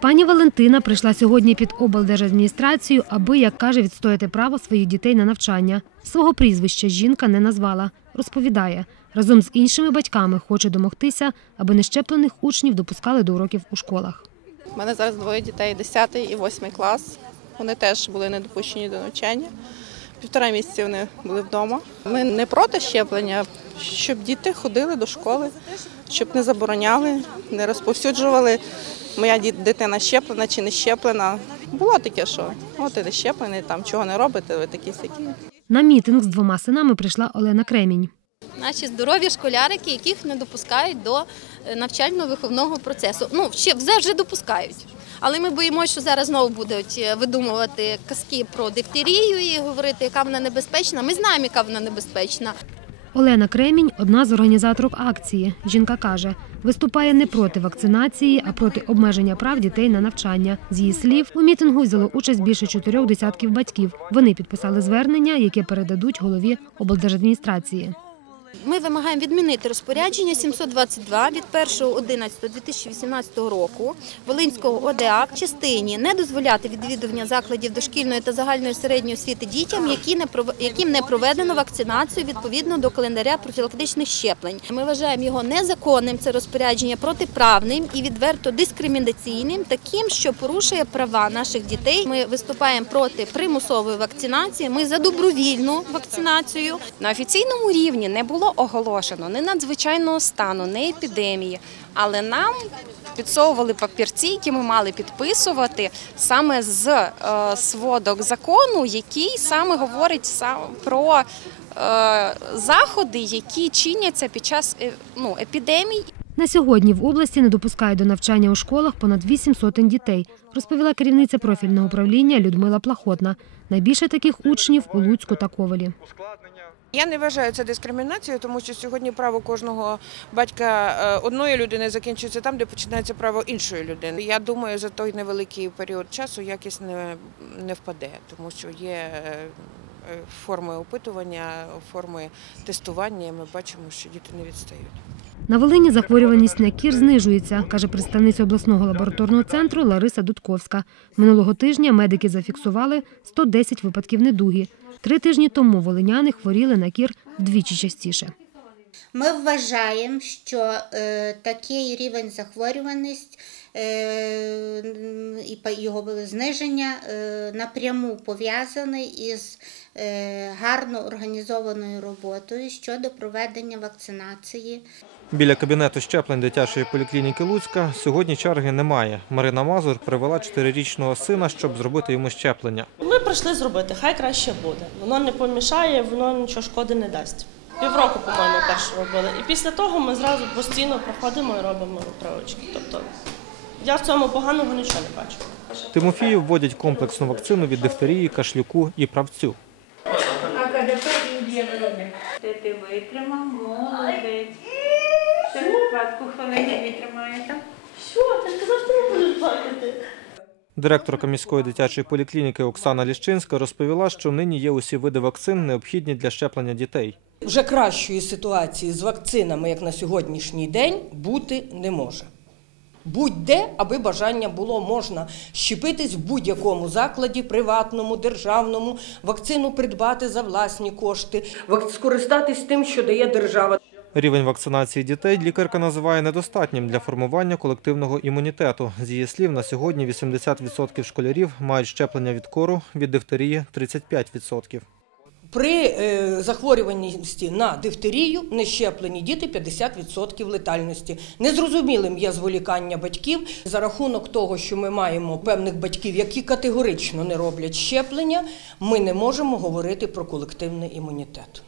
Пані Валентина прийшла сьогодні під облдержадміністрацію, аби, як каже, відстояти право своїх дітей на навчання. Свого прізвища жінка не назвала. Розповідає, разом з іншими батьками хоче домогтися, аби нещеплених учнів допускали до уроків у школах. У мене зараз двоє дітей 10 і 8 клас. Вони теж були не допущені до навчання. Півтора місяці вони були вдома. Ми не проти щеплення, щоб діти ходили до школи, щоб не забороняли, не розповсюджували. Моя дитина щеплена чи не щеплена. Було таке, що от і не щеплений, там чого не робите, ви такі сякі. На мітинг з двома синами прийшла Олена Кремінь. Наші здорові школярики, яких не допускають до е, навчально-виховного процесу. Ну, ще вже, вже допускають. Але ми боїмося, що зараз знову будуть е, видумувати казки про дифтерію і говорити, яка вона небезпечна. Ми знаємо, яка вона небезпечна. Олена Кремінь одна з організаторок акції. Жінка каже, виступає не проти вакцинації, а проти обмеження прав дітей на навчання. З її слів, у мітингу взяло участь більше чотирьох десятків батьків. Вони підписали звернення, яке передадуть голові облдержадміністрації. Ми вимагаємо відмінити розпорядження 722 від 1.11.2018 року Волинського ОДА в частині не дозволяти відвідування закладів дошкільної та загальної середньої освіти дітям, які не яким не проведено вакцинацію відповідно до календаря профілактичних щеплень. Ми вважаємо його незаконним. Це розпорядження протиправним і відверто дискримінаційним, таким, що порушує права наших дітей. Ми виступаємо проти примусової вакцинації. Ми за добровільну вакцинацію. На офіційному рівні не було оголошено ні надзвичайного стану, ні епідемії, але нам підсовували папірці, які ми мали підписувати саме з е, сводок закону, який саме говорить сам про е, заходи, які чиняться під час е, ну, епідемій На сьогодні в області не допускають до навчання у школах понад 8 сотень дітей, розповіла керівниця профільного управління Людмила Плахотна. Найбільше таких учнів у Луцьку та Ковелі. Я не вважаю це дискримінацією, тому що сьогодні право кожного батька е, одної людини закінчується там, де починається право іншої людини. Я думаю, за той невеликий період часу якість не, не впаде, тому що є е, форми опитування, форми тестування. Ми бачимо, що діти не відстають. На Волині захворюваність на кір знижується, каже представниця обласного лабораторного центру Лариса Дудковська. Минулого тижня медики зафіксували 110 випадків недуги. Три тижні тому волиняни хворіли на кір вдвічі частіше. Ми вважаємо, що е, такий рівень захворюваності е, і па- його зниження е, напряму пов'язаний із е, гарно організованою роботою щодо проведення вакцинації. Біля кабінету щеплень дитячої поліклініки Луцька сьогодні черги немає. Марина Мазур привела чотирирічного сина, щоб зробити йому щеплення. Ми прийшли зробити, хай краще буде. Воно не помішає, воно нічого шкоди не дасть. Півроку, по-моєму, перше робили. І після того ми зразу постійно проходимо і робимо прививочки. Тобто я в цьому поганого нічого не бачу. Тимофію вводять комплексну вакцину від дифтерії, кашлюку і правцю. Ти ти витримав, молодець. Ще хватку хвилини витримаєте. Що? Ти сказав, що не будеш плакати? Директорка міської дитячої поліклініки Оксана Ліщинська розповіла, що нині є усі види вакцин, необхідні для щеплення дітей. Вже кращої ситуації з вакцинами, як на сьогоднішній день, бути не може. Будь-де, аби бажання було, можна щепитись в будь-якому закладі, приватному, державному, вакцину придбати за власні кошти, скористатись тим, що дає держава. Рівень вакцинації дітей лікарка називає недостатнім для формування колективного імунітету. З її слів, на сьогодні 80% школярів мають щеплення від кору, від дифтерії 35%. При е, захворюваності на дифтерію нещеплені діти 50% летальності. Незрозумілим є зволікання батьків за рахунок того, що ми маємо певних батьків, які категорично не роблять щеплення. Ми не можемо говорити про колективний імунітет.